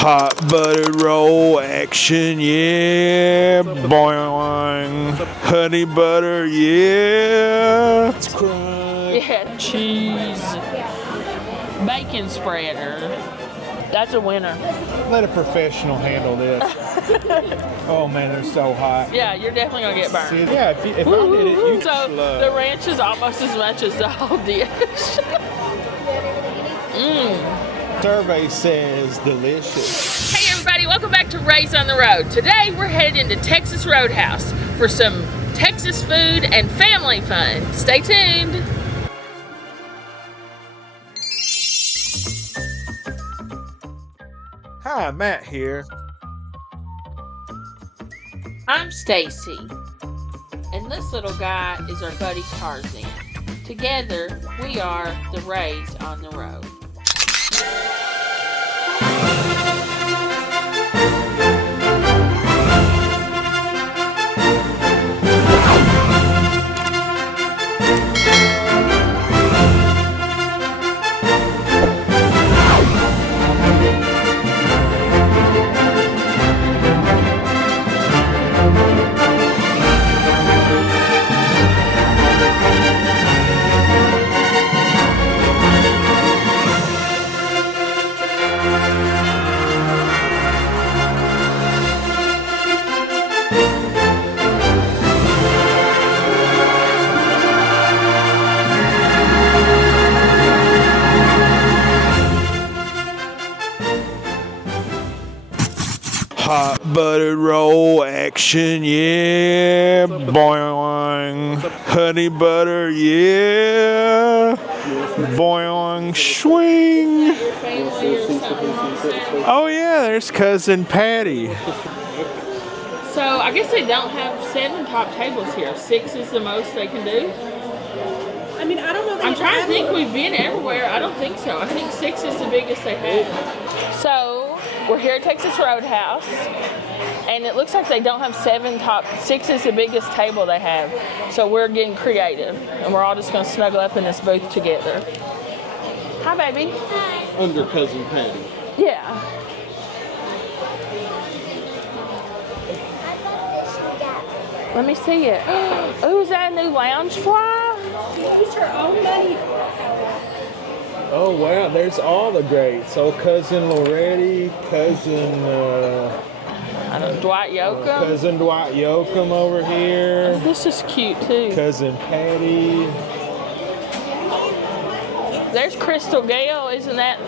Hot buttered roll action, yeah, boing. Honey butter, yeah. It's crunch. Yeah, cheese. Bacon spreader. That's a winner. Let a professional handle this. Oh man, they're so hot. Yeah, you're definitely gonna get burned. See, yeah, if I did it, you So could the ranch is almost as much as the whole dish. Survey says delicious. Hey everybody, welcome back to Raised on the Road. Today we're headed into Texas Roadhouse for some Texas food and family fun. Stay tuned. Hi, Matt here. I'm Stacy, and this little guy is our buddy Tarzan. Together, we are the Raised on the Road. Hot buttered roll action, yeah, boing. Honey butter, yeah, boing, swing. Oh yeah, there's cousin Patty. So I guess they don't have 7 top tables here. 6 is the most they can do. I mean, I don't know. I'm trying to think. We've been everywhere. I don't think so. I think 6 is the biggest they have. So we're here at Texas Roadhouse, and it looks like they don't have 7 top. 6 is the biggest table they have. So we're getting creative, and we're all just going to snuggle up in this booth together. Hi, baby. Hi. Under cousin Patty. Yeah. Let me see it. Oh, is that a new lounge fly? It's her own money. Oh wow, there's all the greats. Oh, cousin Loretti, cousin I don't know, Dwight Yoakam. cousin Dwight Yoakam over here. This is cute too. Cousin Patty. There's Crystal Gale, isn't that?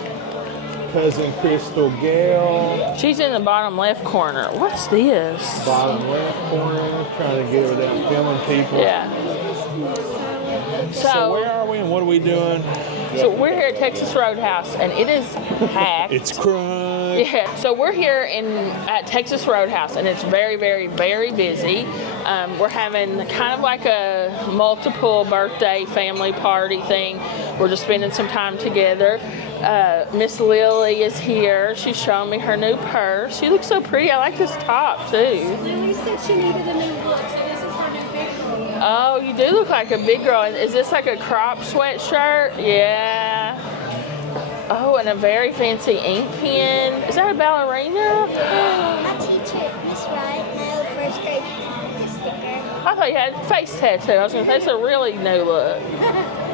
Cousin Crystal Gale. She's in the bottom left corner. What's this? Bottom left corner. Trying to get her down filming people. Yeah. So where are we and what are we doing? So we're here at Texas Roadhouse, and it is packed. It's crunch. Yeah. So we're here at Texas Roadhouse, and it's very, very, very busy. We're having kind of like a multiple birthday family party thing. We're just spending some time together. Miss Lily is here. She's showing me her new purse. She looks so pretty. I like this top too. Lily said she needed a new look, so this is her new big girl. Oh, you do look like a big girl. Is this like a crop sweatshirt? Yeah. Oh, and a very fancy ink pen. Is that a ballerina? My teacher, Miss Wright, no first grade sticker. I thought you had a face tattoo. I was going to say, it's a really new look.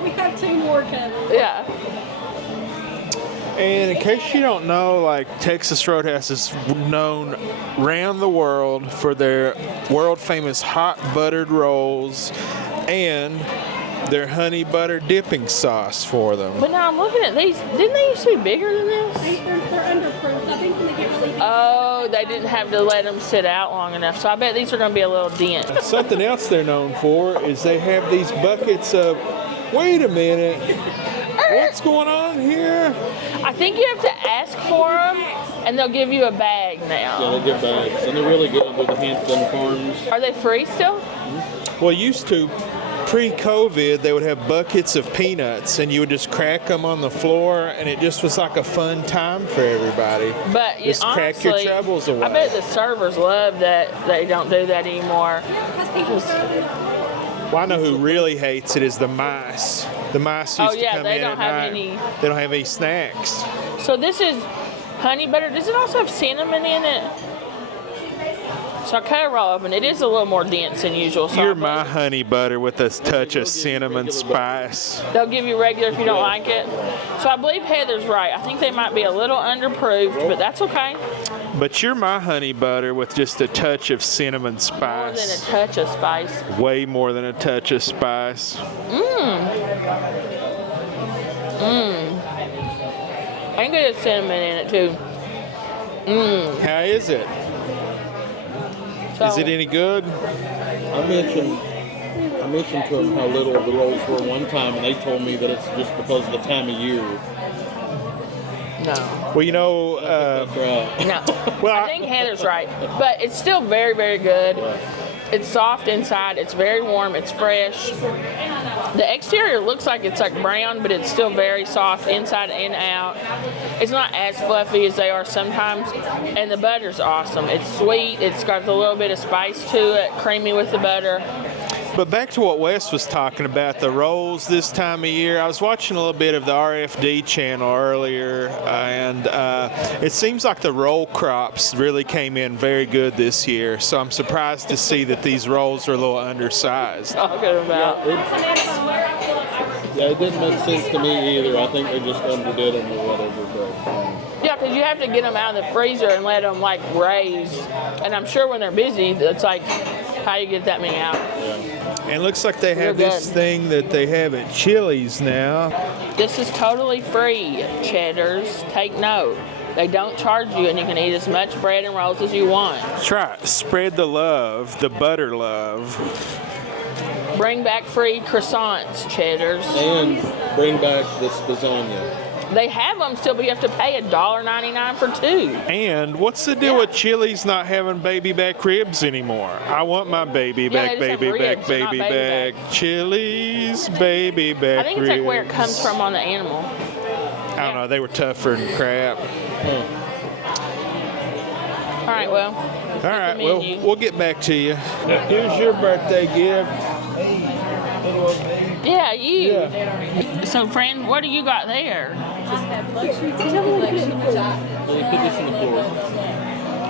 We have 2 more coming. Yeah. And in case you don't know, like Texas Roadhouse is known around the world for their world famous hot buttered rolls and their honey butter dipping sauce for them. But now I'm looking at these. Didn't they used to be bigger than this? They're underproofed. I think when they get really big. Oh, they didn't have to let them sit out long enough. So I bet these are going to be a little dent. Something else they're known for is they have these buckets of, wait a minute, what's going on here? I think you have to ask for them, and they'll give you a bag now. Yeah, they get bags, and they're really good with the Hampton Farms. Are they free still? Well, used to, pre-COVID, they would have buckets of peanuts, and you would just crack them on the floor, and it just was like a fun time for everybody. But Just crack your honestly, troubles away. I bet the servers love that they don't do that anymore. Because people throw it. Well, I know who really hates it is the mice. The mice used Oh, yeah, to come they in don't at have night. any- They don't have any snacks. So this is honey butter. Does it also have cinnamon in it? So I cut it raw open. It is a little more dense than usual. So You're my honey butter with a touch of cinnamon spice. they'll give you regular if you don't like it. So I believe Heather's right. I think they might be a little underproofed, but that's okay. But you're my honey butter with just a touch of cinnamon More than a spice. touch of spice. Way more than a touch of spice. I can get a cinnamon in it too. How is it? So, Is it any good? I mentioned to them how little the rolls were one time, and they told me that it's just because of the time of year. No. Well, you know, That's right. No. Well, I think Heather's right. But it's still very, very good. It's soft inside. It's very warm. It's fresh. The exterior looks like it's like brown, but it's still very soft inside and out. It's not as fluffy as they are sometimes. And the butter's awesome. It's sweet. It's got a little bit of spice to it, creamy with the butter. but back to what Wes was talking about, the rolls this time of year. I was watching a little bit of the RFD channel earlier, and it seems like the roll crops really came in very good this year. So I'm surprised to see that these rolls are a little undersized. Talking about. Yeah, it didn't make sense to me either. I think they just underdid them or whatever. But Yeah, because you have to get them out of the freezer and let them like raise. And I'm sure when they're busy, it's like, how you get that many out? And it looks like they have Real this good. thing that they have at Chili's now. This is totally free, Cheddars. Take note. They don't charge you, and you can eat as much bread and rolls as you want. Try it. Spread the love, the butter love. Bring back free croissants, Cheddars. and bring back this lasagna. They have them still, but you have to pay $1.99 for two. And what's the deal with Chili's not having baby back ribs anymore? I want my baby Yeah, back, they just have baby back, ribs, they're not baby baby back. Chili's baby back I think it's ribs. like where it comes from on the animal. I don't know. They were tougher than crap. All right, well. All right, well, menu. we'll get back to you. Here's your birthday gift. Yeah, you. So, friend, what do you got there? Well, you put this in the floor.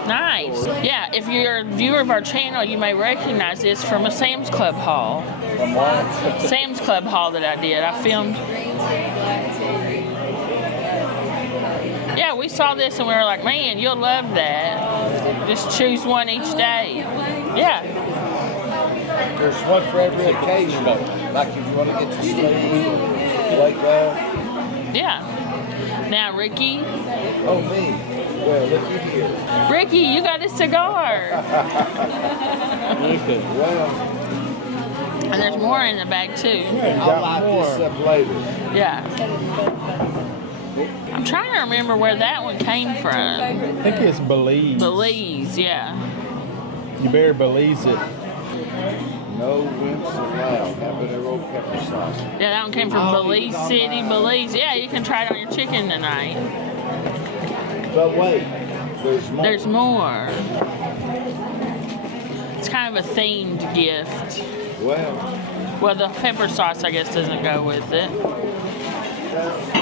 Nice. Yeah, if you're a viewer of our channel, you may recognize this from a Sam's Club haul. Sam's Club haul that I did. I filmed. Yeah, we saw this and we were like, man, you'll love that. Just choose one each day. Yeah. There's one for every occasion. Like if you want to get to sleep, wake up. Yeah. Now, Ricky. Oh, me. Well, looky here. Ricky, you got a cigar. Okay. Well, And there's more in the bag, too. I'll light this up later. Yeah. I'm trying to remember where that one came from. I think it's Belize. Belize, yeah. You better Belize it. No wimps allowed. Habanero pepper sauce. Yeah, that one came from Belize City, Belize. Yeah, you can try it on your chicken tonight. But wait, there's more. There's more. It's kind of a themed gift. Well, the pepper sauce, I guess, doesn't go with it.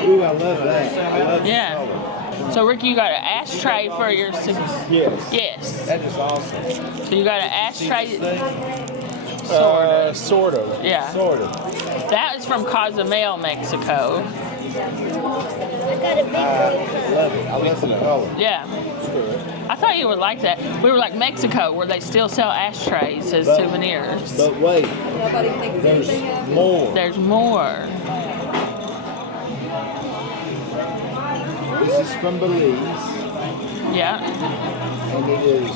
Ooh, I love that. I love the Yeah. color. So, Ricky, you got an ashtray for your... Yes. Yes. That is awesome. So you got an ashtray... See this thing? Sort of. Yeah. Sort of. That is from Cozumel, Mexico. I got a big I love it. I love the color. Yeah. I thought you would like that. We were like Mexico, where they still sell ashtrays as But- souvenirs. But wait, there's more. There's more. This is from Belize, Yeah. and it is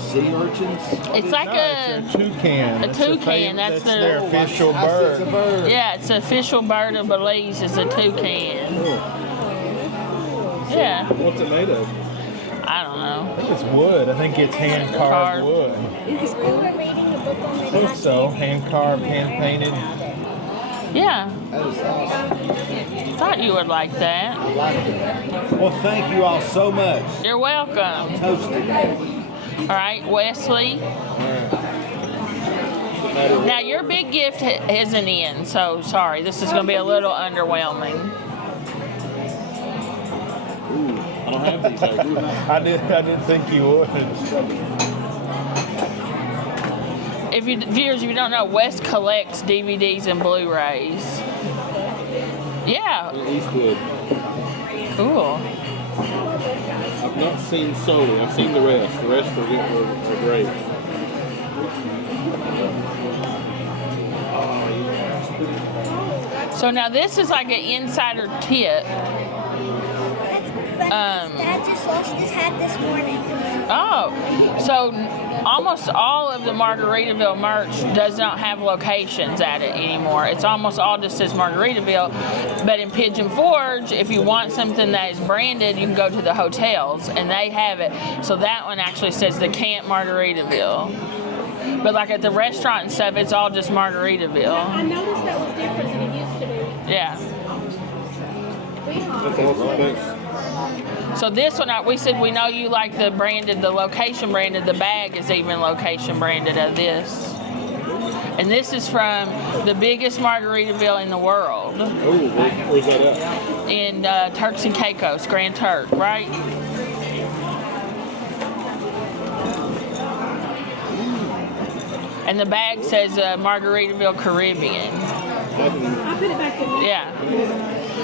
sea urchins. It's like a... toucan. A toucan, that's the- their official I see it's a bird. bird. Yeah, it's the official bird of Belize is a toucan. Yeah. What's it made of? I don't know. It's wood. I think it's hand Carved. carved wood. We're reading a book on I the think so. Hand carved, hand painted. Yeah. That is awesome. Thought you would like that. I like that. Well, thank you all so much. You're welcome. Toasted. All right, Wesley. Now, your big gift isn't in, so sorry. This is going to be a little underwhelming. Ooh, don't have these eggs. I didn't think you would. Viewers, if you don't know, Wes collects DVDs and Blu-rays. Yeah. In Eastwood. Cool. I've not seen Sony. I've seen the rest. The rest are great. So now this is like an insider tip. Dad just lost his hat this morning. Oh, so almost all of the Margaritaville merch does not have locations at it anymore. It's almost all just says Margaritaville. But in Pigeon Forge, if you want something that is branded, you can go to the hotels and they have it. So that one actually says the Camp Margaritaville. But like at the restaurant and stuff, it's all just Margaritaville. I noticed that was different than it used to be. Yeah. That's awesome. Thanks. So this one, we said we know you like the branded, the location branded. The bag is even location branded of this. And this is from the biggest Margaritaville in the world. Oh, where's that at? In Turks and Caicos, Grand Turk, right? And the bag says Margaritaville Caribbean. I put it back in. Yeah.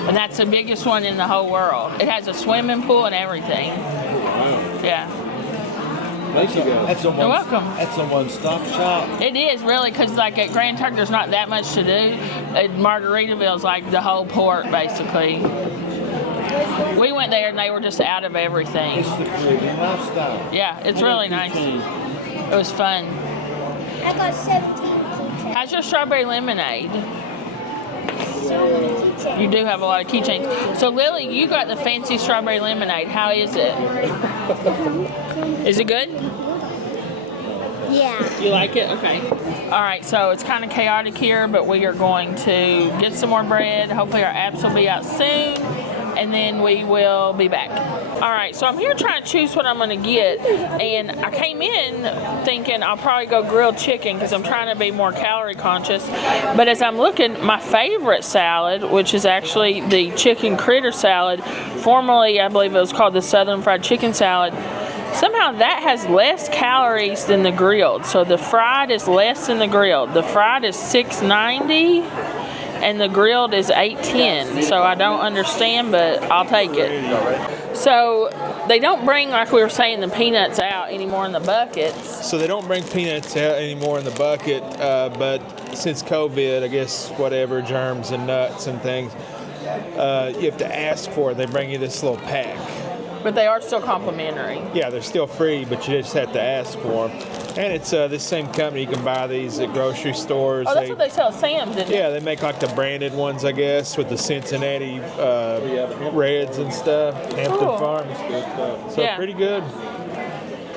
And that's the biggest one in the whole world. It has a swimming pool and everything. Wow. Yeah. Thank you guys. You're welcome. That's a one-stop shop. It is really, because like at Grand Turk, there's not that much to do. At Margaritaville's like the whole port, basically. We went there and they were just out of everything. It's the Caribbean lifestyle. Yeah, it's really nice. It was fun. I got 17 keychains. How's your strawberry lemonade? So many keychains. You do have a lot of keychains. So Lily, you got the fancy strawberry lemonade. How is it? Is it good? Yeah. You like it? Okay. All right, so it's kind of chaotic here, but we are going to get some more bread. Hopefully our apps will be out soon, and then we will be back. All right, so I'm here trying to choose what I'm going to get, and I came in thinking I'll probably go grilled chicken because I'm trying to be more calorie conscious. But as I'm looking, my favorite salad, which is actually the chicken critter salad, formerly I believe it was called the Southern Fried Chicken Salad, somehow that has less calories than the grilled. So the fried is less than the grilled. The fried is 690 and the grilled is 810. So I don't understand, but I'll take it. So they don't bring, like we were saying, the peanuts out anymore in the buckets. So they don't bring peanuts out anymore in the bucket, but since COVID, I guess whatever, germs and nuts and things, you have to ask for it. They bring you this little pack. But they are still complimentary. Yeah, they're still free, but you just have to ask for them. And it's this same company. You can buy these at grocery stores. Oh, that's what they sell at Sam's, isn't it? Yeah, they make like the branded ones, I guess, with the Cincinnati Reds and stuff. Hampton Cool. Farms. So Yeah. pretty good.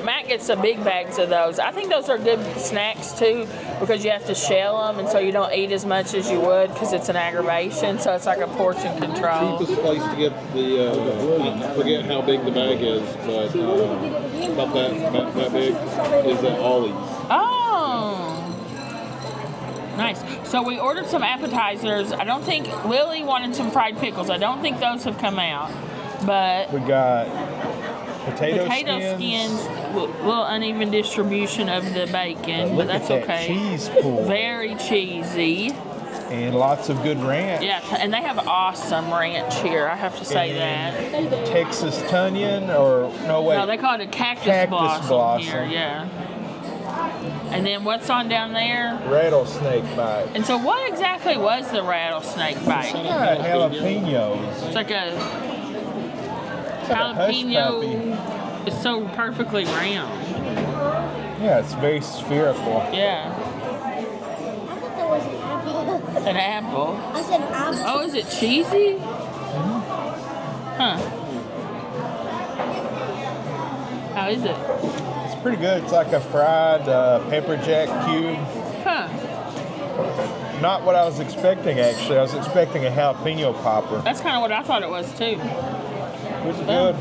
Matt gets the big bags of those. I think those are good snacks too because you have to shell them, and so you don't eat as much as you would because it's an aggravation. So it's like a portion control. Cheapest place to get the, I forget how big the bag is, but about that big is at Ollie's. Oh, nice. So we ordered some appetizers. I don't think Lily wanted some fried pickles. I don't think those have come out, but We got potato skins, little uneven distribution of the bacon, but Look that's at that okay. cheese pool. Very cheesy. And lots of good ranch. Yeah, and they have awesome ranch here. I have to say And that. Texas Tunyon, or no, wait. No, they call it a cactus Cactus blossom here. blossom. Yeah. And then what's on down there? Rattlesnake bite. And so, what exactly was the rattlesnake bite? Yeah, jalapenos. It's like a It's like a hush jalapeno. It's so perfectly round. Yeah, it's very spherical. Yeah. I thought that was an apple. An apple. I said apple. Oh, is it cheesy? Huh. How is it? It's pretty good. It's like a fried pepper jack cube. Huh. Not what I was expecting, actually. I was expecting a jalapeno popper. That's kind of what I thought it was too. It's good.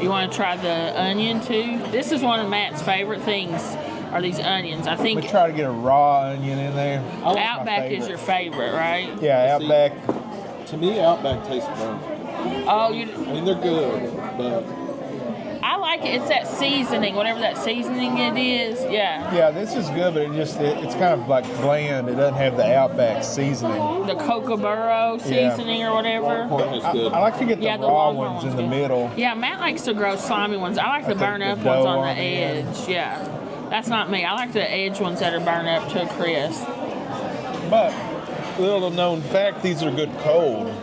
You want to try the onion too? This is one of Matt's favorite things. Are these onions? I We think try to get a raw onion in there. Outback is your favorite, right? Yeah, See, Outback. To me, Outback tastes burnt. Oh, I mean, they're good, but I like it. It's that seasoning, whatever that seasoning it is. Yeah. Yeah, this is good, but it's kind of like bland. It doesn't have the Outback seasoning. The Kookaburra seasoning or whatever. that's good. I like to get the Yeah, the raw Longhorn ones in one's the good. middle. Yeah, Matt likes to grow slimy ones. I like the burn up the ones dough on the on the end. edge. Yeah. That's not me. I like the edge ones that are burned up to a crisp. But little known fact, these are good cold.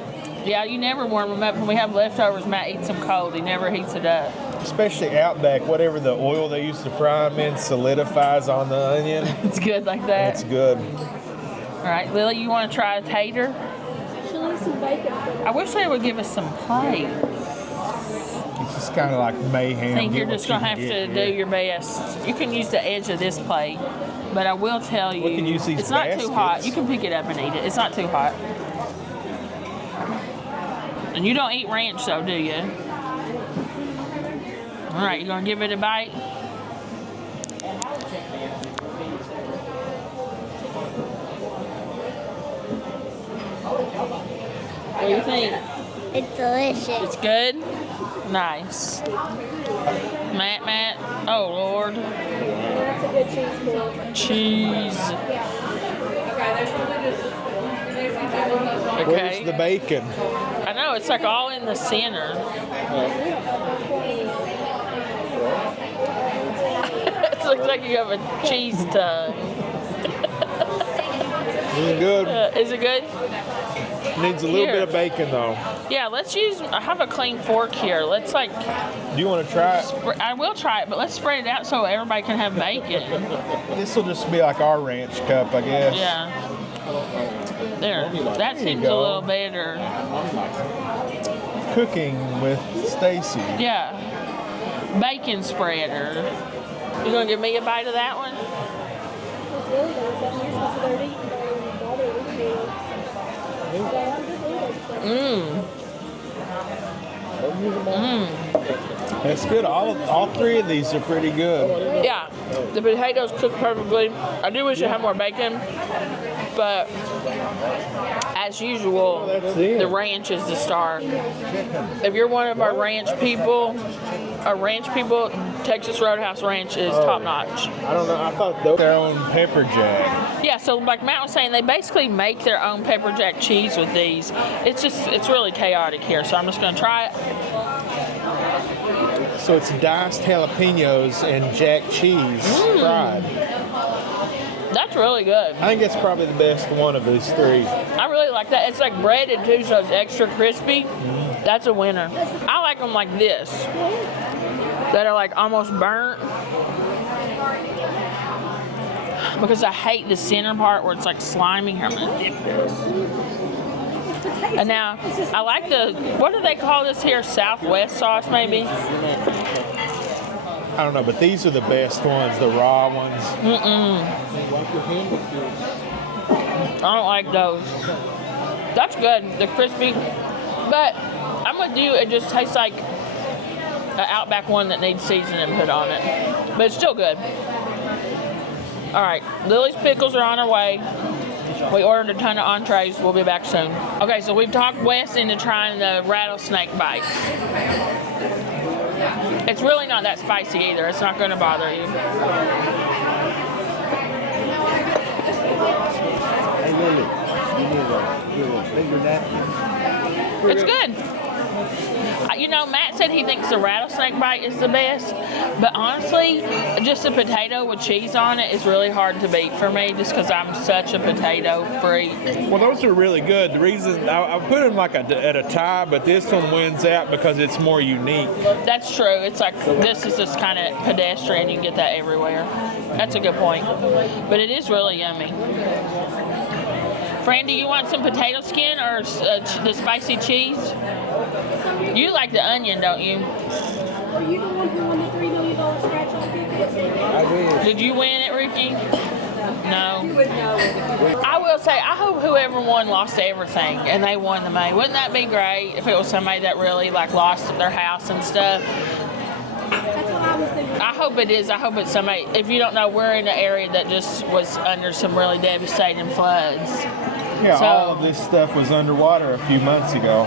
Yeah, you never warm them up. When we have leftovers, Matt eats them cold. He never heats it up. Especially Outback, whatever the oil they used to fry them in solidifies on the onion. It's good like that. It's good. All right, Lily, you want to try a tater? She'll eat some bacon. I wish they would give us some plates. It's just kind of like mayhem. I think Get you're what just you going to can have to get do here. your best. You can use the edge of this plate, but I will tell you, We can use these it's not too hot. baskets. You can pick it up and eat it. It's not too hot. And you don't eat ranch, though, do you? All right, you going to give it a bite? What do you think? It's delicious. It's good? Nice. Matt. Oh, Lord. That's a good cheese board. Cheese. Where's Okay. the bacon? I know, it's like all in the center. It looks like you have a cheese tongue. It's good. Is it good? Needs a little Here. bit of bacon though. Yeah, let's use, I have a clean fork here. Let's like, Do you want to try it? I will try it, but let's spread it out so everybody can have bacon. This will just be like our ranch cup, I guess. Yeah. There. That There you seems a go. little better. Cooking with Stacy. Yeah. Bacon spreader. You gonna give me a bite of that one? It's really good. You're supposed to eat while they're eating. Yeah, I'm just eating. That's good. All three of these are pretty good. Yeah. The potatoes cook perfectly. I do wish it had more bacon, but as usual, That's it. the ranch is the star. If you're one of our ranch people, Texas Roadhouse ranch is top notch. I don't know. I thought those their own pepper jack. Yeah, so like Matt was saying, they basically make their own pepper jack cheese with these. It's really chaotic here, so I'm just gonna try it. So it's diced jalapenos and jack cheese fried. That's really good. I think that's probably the best one of these three. I really like that. It's like breaded too, so it's extra crispy. That's a winner. I like them like this, that are like almost burnt, because I hate the center part where it's like slimy. Here, I'm gonna dip this. And now I like the, what do they call this here? Southwest sauce, maybe? I don't know, but these are the best ones, the raw ones. I don't like those. That's good. They're crispy. But I'm with you. It just tastes like an Outback one that needs seasoning put on it. But it's still good. All right. Lily's pickles are on our way. We ordered a ton of entrees. We'll be back soon. Okay, so we've talked Wes into trying the rattlesnake bite. It's really not that spicy either. It's not going to bother you. Hey, Lily, you need a finger napkin. It's good. You know, Matt said he thinks the rattlesnake bite is the best, but honestly, just a potato with cheese on it is really hard to beat for me, just because I'm such a potato freak. Well, those are really good. The reason I put them like at a tie, but this one wins out because it's more unique. That's true. It's like, this is just kind of pedestrian. You can get that everywhere. That's a good point. But it is really yummy. Fran, do you want some potato skin or the spicy cheese? You like the onion, don't you? Are you the one who won the $3 million scratch off ticket? I did. Did you win it, Ricky? No. You would know it. I will say, I hope whoever won lost everything and they won the money. Wouldn't that be great if it was somebody that really like lost their house and stuff? That's what I was thinking. I hope it is. I hope it's somebody. If you don't know, we're in an area that just was under some really devastating floods. Yeah, So- all of this stuff was underwater a few months ago.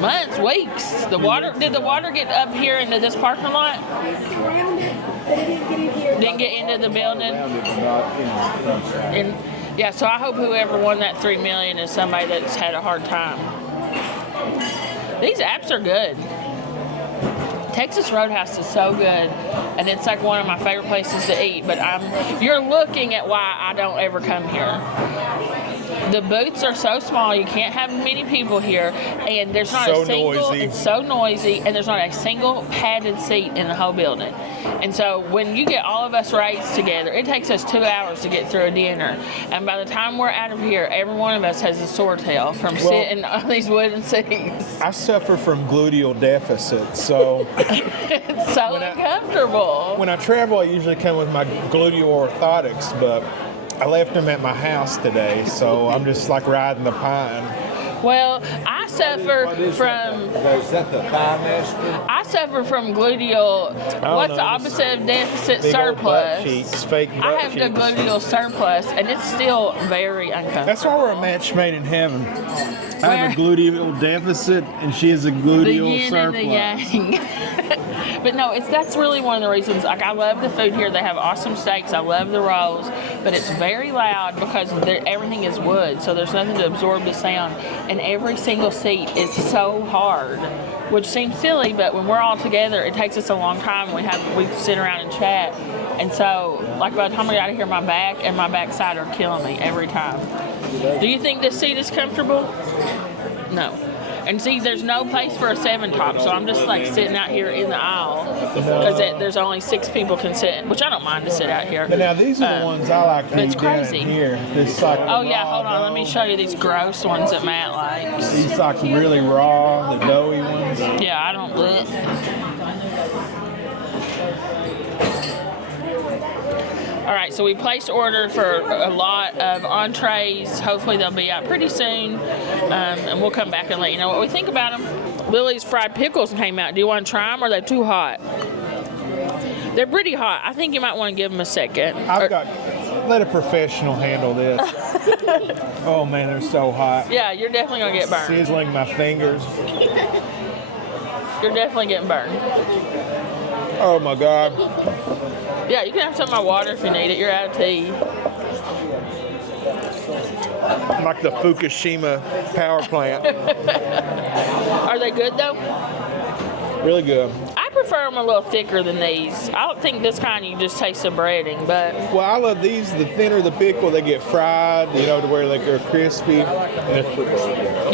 Months, weeks. The water, did the water get up here into this parking lot? It's surrounded, but it didn't get in here. Didn't get into the building? Around it, but not in the inside. And yeah, so I hope whoever won that $3 million is somebody that's had a hard time. These apps are good. Texas Roadhouse is so good, and it's like one of my favorite places to eat. But you're looking at why I don't ever come here. The booths are so small, you can't have many people here, and there's not So a single. noisy. It's so noisy, and there's not a single padded seat in the whole building. And so when you get all of us raised together, it takes us 2 hours to get through a dinner. And by the time we're out of here, every one of us has a sore tail from sitting on these wooden seats. I suffer from gluteal deficit, so It's so uncomfortable. when I travel, I usually come with my gluteal orthotics, but I left them at my house today, so I'm just like riding the pine. Well, I suffer What is from that? Is that the thigh master? I suffer from gluteal. What's the know. opposite of deficit? Big old butt Surplus. cheeks, fake butt I have the cheeks. gluteal surplus, and it's still very uncomfortable. That's why we're a match made in heaven. I have a Where- gluteal deficit, and she has a the gluteal yin and the surplus. yang. But no, that's really one of the reasons. Like, I love the food here. They have awesome steaks. I love the rolls, but it's very loud because everything is wood, so there's nothing to absorb the sound. And every single seat is so hard, which seems silly, but when we're all together, it takes us a long time. We sit around and chat, and so like by the time we got to hear my back and my backside are killing me every time. Do you think this seat is comfortable? No. And see, there's no place for a 7-top, so I'm just like sitting out here in the aisle because there's only 6 people can sit, which I don't mind to sit out here. But now these are the ones I like to it's eat down in crazy. here. This like Oh yeah, hold on. Let me show you these gross ones that Matt likes. These like really raw, the doughy ones. Yeah, I don't. Bleh. All right, so we placed order for a lot of entrees. Hopefully they'll be out pretty soon, and we'll come back and let you know what we think about them. Lily's fried pickles came out. Do you want to try them, or are they too hot? They're pretty hot. I think you might want to give them a second. Let a professional handle this. Oh man, they're so hot. Yeah, you're definitely gonna get burned. Sizzling my fingers. You're definitely getting burned. Oh my God. Yeah, you can have some of my water if you need it. You're out of tea. Like the Fukushima power plant. Are they good though? Really good. I prefer them a little thicker than these. I don't think this kind you just taste the breading, but Well, I love these. The thinner the pickle, they get fried, to where like they're crispy. you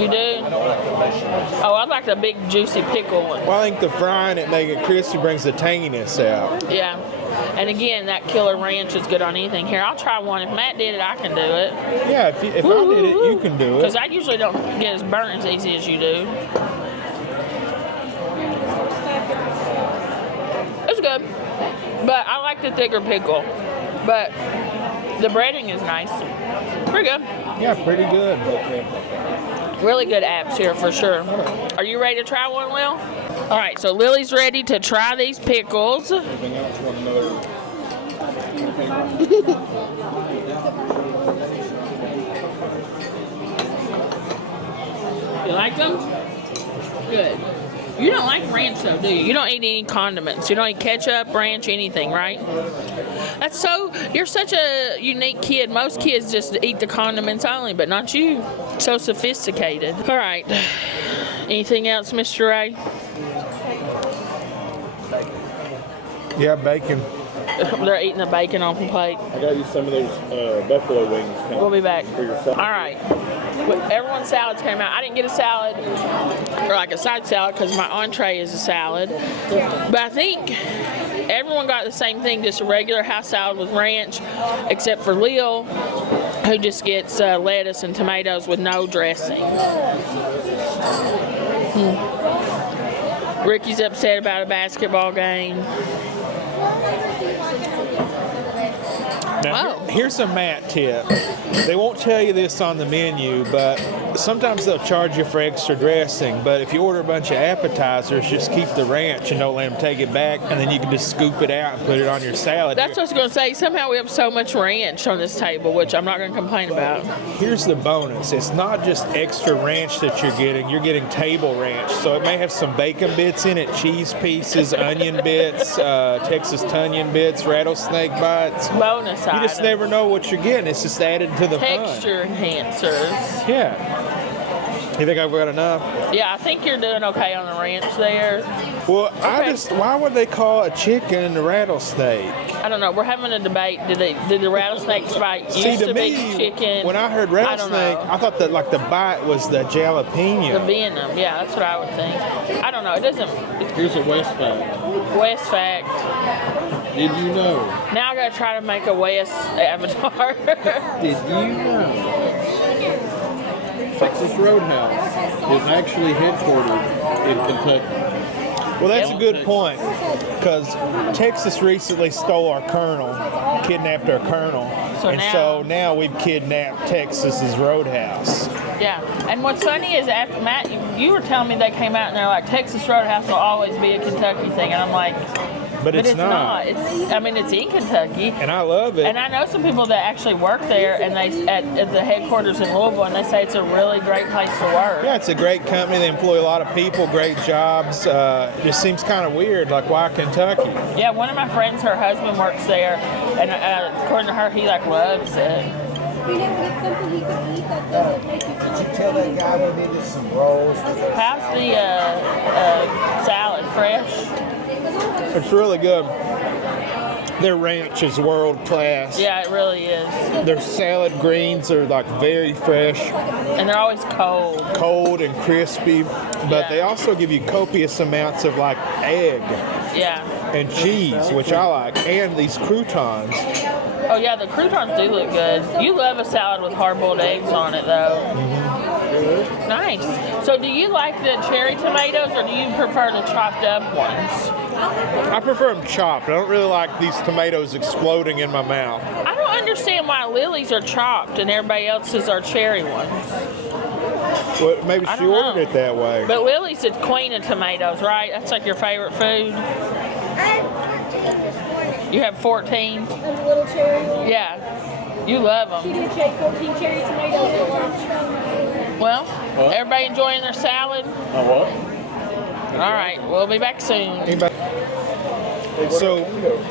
do? Oh, I like the big juicy pickle one. Well, I think the frying it, making it crispy, brings the tanginess out. Yeah. And again, that killer ranch is good on anything. Here, I'll try one. If Matt did it, I can do it. Yeah, if I did it, you can do Because it. I usually don't get as burnt as easy as you do. It's good. But I like the thicker pickle. But the breading is nice. Pretty good. Yeah, pretty good. Really good apps here for sure. Are you ready to try one, Will? All right, so Lily's ready to try these pickles. Anything else you want to know? You like them? Good. You don't like ranch though, do you? You don't eat any condiments. You don't eat ketchup, ranch, anything, right? You're such a unique kid. Most kids just eat the condiments only, but not you. So sophisticated. All right. Anything else, Mr. Ray? Yeah, bacon. They're eating the bacon off the plate. I got you some of those buffalo wings. We'll be back. For yourself. All right. Everyone's salads came out. I didn't get a salad or like a side salad because my entree is a salad. But I think everyone got the same thing, just a regular house salad with ranch, except for Lil, who just gets lettuce and tomatoes with no dressing. Ricky's upset about a basketball game. Now, Oh. here's a Matt tip. They won't tell you this on the menu, but sometimes they'll charge you for extra dressing. But if you order a bunch of appetizers, just keep the ranch and don't let them take it back, and then you can just scoop it out and put it on your salad. That's what I was going to say. Somehow we have so much ranch on this table, which I'm not going to complain about. Here's the bonus. It's not just extra ranch that you're getting table ranch. So it may have some bacon bits in it, cheese pieces, onion bits, Texas Tunyon bits, rattlesnake bites. Bonus You just item. never know what you're getting. It's just added to the fun. Texture enhancers. Yeah. You think I've got enough? Yeah, I think you're doing okay on the ranch there. Well, Okay. why would they call a chicken a rattlesnake? I don't know. We're having a debate. Did the rattlesnake bite See, used to to be me, chicken? when I heard I don't rattlesnake, know. I thought that like the bite was the The jalapeno. venom. Yeah, that's what I would think. I don't know. It doesn't. Here's a West fact. West fact. Did you know? Now I gotta try to make a West avatar. Did you know? Texas Roadhouse is actually headquartered in Kentucky. Well, that's a Yep. good point, because Texas recently stole our colonel, kidnapped our colonel, So and now- so now we've kidnapped Texas's Roadhouse. Yeah, and what's funny is after Matt, you were telling me they came out and they're like, Texas Roadhouse will always be a Kentucky thing, and I'm like, But but it's not. It's in Kentucky. And I love it. And I know some people that actually work there, and they at the headquarters in Louisville, and they say it's a really great place to work. Yeah, it's a great company. They employ a lot of people, great jobs. It just seems kind of weird. Like, why Kentucky? Yeah, one of my friends, her husband works there, and according to her, he like loves it. We never get something he could eat that doesn't make you feel Did you tell that guy we needed some rolls with us? How's the salad? Fresh? It's really good. Their ranch is world class. Yeah, it really is. Their salad greens are like very fresh, And they're always cold. cold and crispy. But Yeah. they also give you copious amounts of like egg Yeah. and cheese, which I like, and these croutons. Oh yeah, the croutons do look good. You love a salad with hard-boiled eggs on it, though. Nice. So, do you like the cherry tomatoes, or do you prefer the chopped up ones? I prefer them chopped. I don't really like these tomatoes exploding in my mouth. I don't understand why Lily's are chopped and everybody else's are cherry ones. Well, maybe I she don't know. ordered it that way. But Lily's the queen of tomatoes, right? That's like your favorite food. I had 14 this morning. You have 14. a little cherry one. Yeah, you love She them. did shake 14 cherry tomatoes for lunch. Well, What? everybody enjoying their salad? Oh, what? All right, we'll be back soon. Anybody? So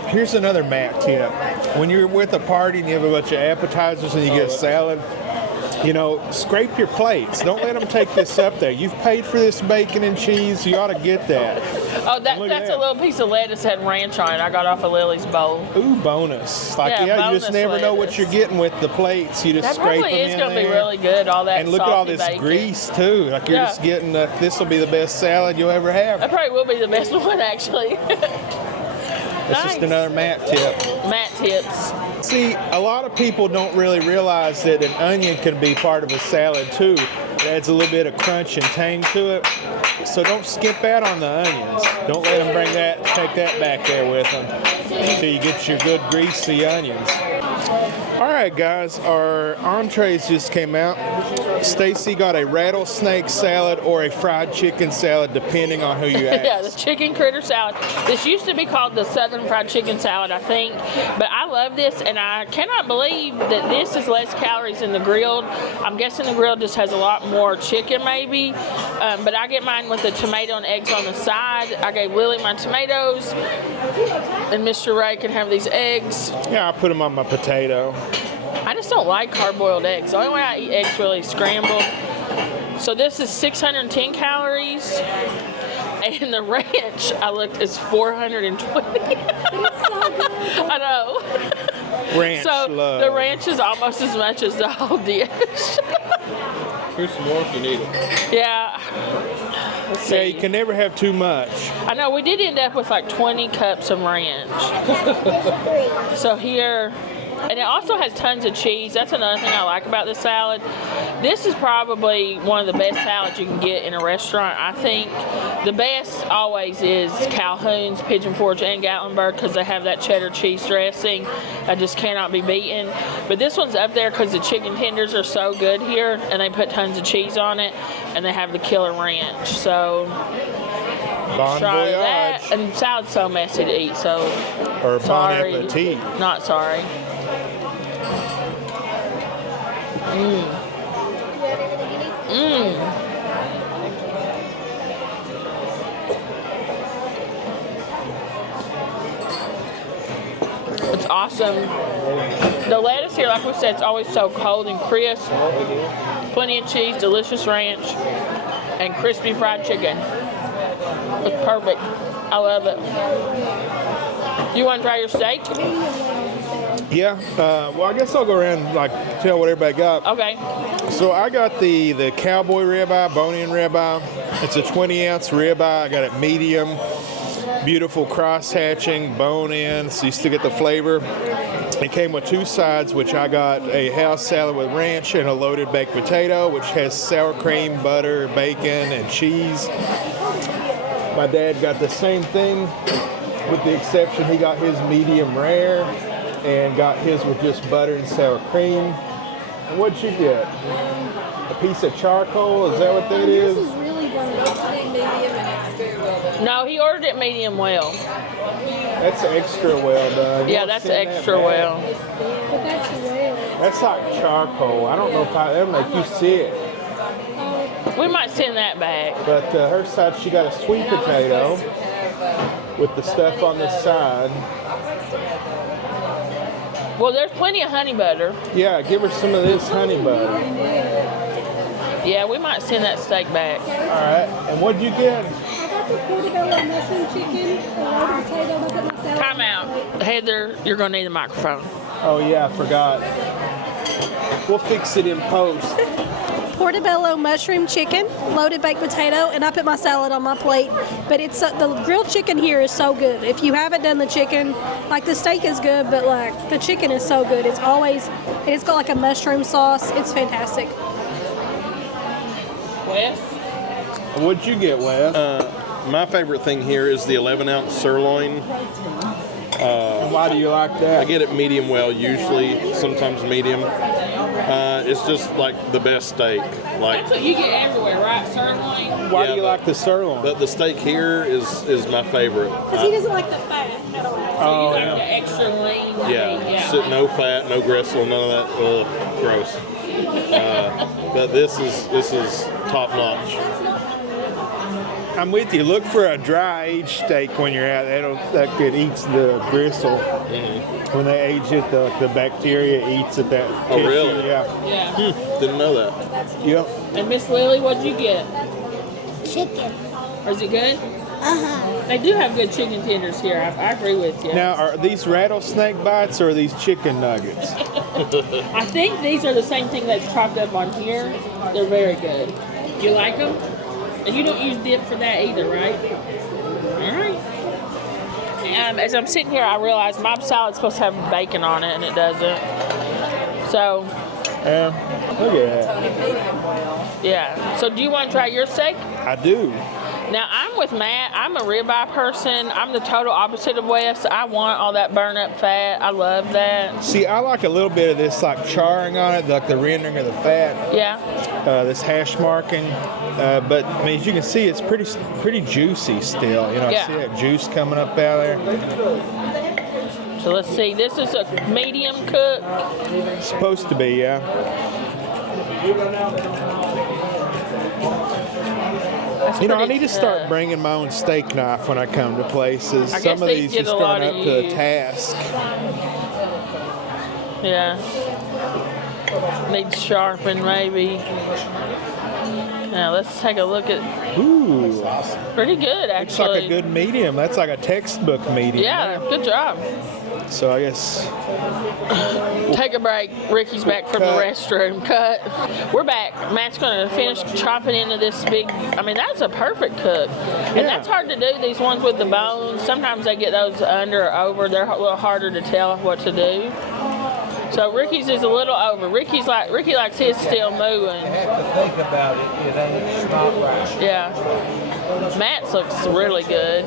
here's another Matt tip. When you're with a party and you have a bunch of appetizers and you get a salad, you know, scrape your plates. Don't let them take this up there. You've paid for this bacon and cheese. You ought to get that. Oh, Look at that's that. a little piece of lettuce had ranch on it. I got off of Lily's bowl. Ooh, bonus. Like, Yeah, yeah, you just bonus never know what lettuce. you're getting with the plates. You just That scrape probably them is in going to be there. really good. All that And look at all salty this bacon. grease, too. Like, you're Yeah. just getting, this will be the best salad you'll ever have. That probably will be the best one, actually. That's just nice. another Matt tip. Matt tips. See, a lot of people don't really realize that an onion can be part of a salad too. It adds a little bit of crunch and tang to it. So don't skip out on the onions. Don't let them take that back there with them until you get your good greasy onions. All right, guys, our entrees just came out. Stacy got a rattlesnake salad or a fried chicken salad, depending on who you ask. Yeah, the chicken critter salad. This used to be called the Southern Fried Chicken Salad, I think. But I love this, and I cannot believe that this is less calories than the grilled. I'm guessing the grilled just has a lot more chicken, maybe. But I get mine with the tomato and eggs on the side. I gave Lily my tomatoes, and Mr. Ray can have these eggs. Yeah, I put them on my potato. I just don't like hard-boiled eggs. The only way I eat eggs really is scrambled. So this is 610 calories. And the ranch, I looked, is 420. I know. Ranch So love. the ranch is almost as much as the whole dish. Here's some more if you need it. Yeah. Let's see. Yeah, you can never have too much. I know, we did end up with like 20 cups of ranch. I disagree. So here, And it also has tons of cheese. That's another thing I like about this salad. This is probably one of the best salads you can get in a restaurant. I think the best always is Calhoun's, Pigeon Forge, and Gatlinburg because they have that cheddar cheese dressing. That just cannot be beaten. But this one's up there because the chicken tenders are so good here, and they put tons of cheese on it, and they have the killer ranch. So Bon try voyage. that. And salad's so messy to eat, so Or bon sorry. appetit. Not sorry. It's awesome. The lettuce here, like we said, it's always so cold and crisp. Plenty of cheese, delicious ranch, and crispy fried chicken. It's perfect. I love it. You want to try your steak? Yeah. Well, I guess I'll go around and like tell what everybody got. Okay. So I got the cowboy ribeye, bone-in ribeye. It's a 20-ounce ribeye. I got it medium. Beautiful cross-hatching, bone-in, so you still get the flavor. It came with two sides, which I got a house salad with ranch and a loaded baked potato, which has sour cream, butter, bacon, and cheese. My dad got the same thing, with the exception he got his medium rare and got his with just butter and sour cream. And what'd you get? A piece of charcoal? Is that what that This is? is really good. No, he ordered it medium well. That's extra well done. You Yeah, wanna that's send that extra back? well. But that's rare. That's like charcoal. I don't know if that'll make you sick. We might send that back. But her side, she got a sweet potato with the stuff on the side. Well, there's plenty of honey butter. Yeah, give her some of this honey butter. Yeah, we might send that steak back. All right. And what'd you get? I got the portobello mushroom chicken, a loaded potato, and I put my salad. Time out. Heather, you're going to need a microphone. Oh, yeah, I forgot. We'll fix it in post. Portobello mushroom chicken, loaded baked potato, and I put my salad on my plate. But it's the grilled chicken here is so good. If you haven't done the chicken, like the steak is good, but like the chicken is so good. It's got like a mushroom sauce. It's fantastic. Wes? What'd you get, Wes? My favorite thing here is the 11-ounce sirloin. And why do you like that? I get it medium well, usually, sometimes medium. It's just like the best steak. Like, That's what you get everywhere, right? Sirloin? Why Yeah, do you like the sirloin? but the steak here is my favorite. Because he doesn't like the fat at all. Oh, You like yeah. the extra lean meat, Yeah, so no fat, no gristle, none of that. Ugh, gross. But this is top notch. I'm with you. Look for a dry aged steak when you're out. That could eats the gristle. When they age it, the bacteria eats at that. Oh, tissue. really? Yeah. Yeah. Didn't know that. Yep. And Miss Lily, what'd you get? Chicken. Is it good? Uh-huh. They do have good chicken tenders here. I agree with you. Now, are these rattlesnake bites or are these chicken nuggets? I think these are the same thing that's chopped up on here. They're very good. You like them? And you don't use dip for that either, right? All right. As I'm sitting here, I realize my salad's supposed to have bacon on it, and it doesn't. So, Yeah. Look at that. yeah. So do you want to try your steak? I do. Now, I'm with Matt. I'm a ribeye person. I'm the total opposite of Wes. I want all that burn up fat. I love that. See, I like a little bit of this like charring on it, like the rendering of the fat. Yeah. This hash marking, but I mean, as you can see, it's pretty juicy still. You know, Yeah. I see that juice coming up out there. So let's see. This is a medium cook. It's supposed to be, yeah. That's You know, I pretty need to start tough. bringing my own steak knife when I come to places. I guess Some of these these get just a lot aren't of up to use. a task. Yeah. Needs sharpened maybe. Now let's take a look at. Ooh, Pretty good looks actually. like a good medium. That's like a textbook medium. Yeah, good job. So I guess Take a break. Ricky's back from the Cut. restroom. Cut. We're back. Matt's going to finish chopping into this big. I mean, that's a perfect cook. And Yeah. that's hard to do, these ones with the bones. Sometimes they get those under or over. They're a little harder to tell what to do. So Ricky's is a little over. Ricky likes his still You moving. have to think about it. It's not right. Yeah. Matt's looks really good.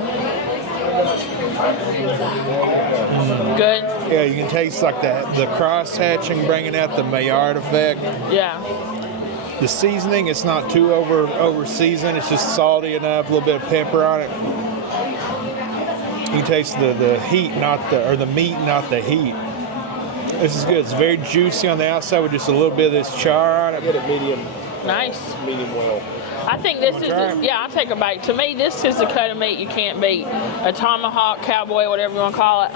Good. Yeah, you can taste like the cross hatching bringing out the Maillard effect. Yeah. The seasoning, it's not too over seasoned. It's just salty enough, a little bit of pepper on it. You can taste the heat, or the meat, not the heat. This is good. It's very juicy on the outside with just a little bit of this char on it. Get it medium Nice. well. I think this is, try it? yeah, I'll take a bite. To me, this is the cut of meat you can't beat. A tomahawk, cowboy, whatever you want to call it.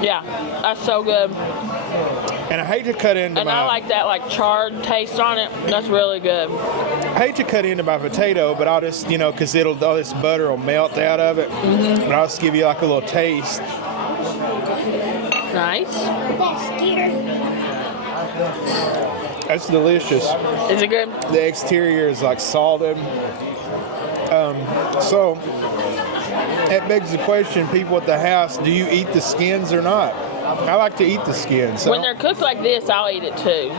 Yeah, that's so good. And I hate to cut into And I like that like charred taste on it. That's really good. I hate to cut into my potato, but I'll just, because all this butter will melt out of it. But I'll just give you like a little taste. Nice. That scared me. That's delicious. Is it good? The exterior is like salted. So that begs the question, people at the house, do you eat the skins or not? I like to eat the skins. So. When they're cooked like this, I'll eat it too.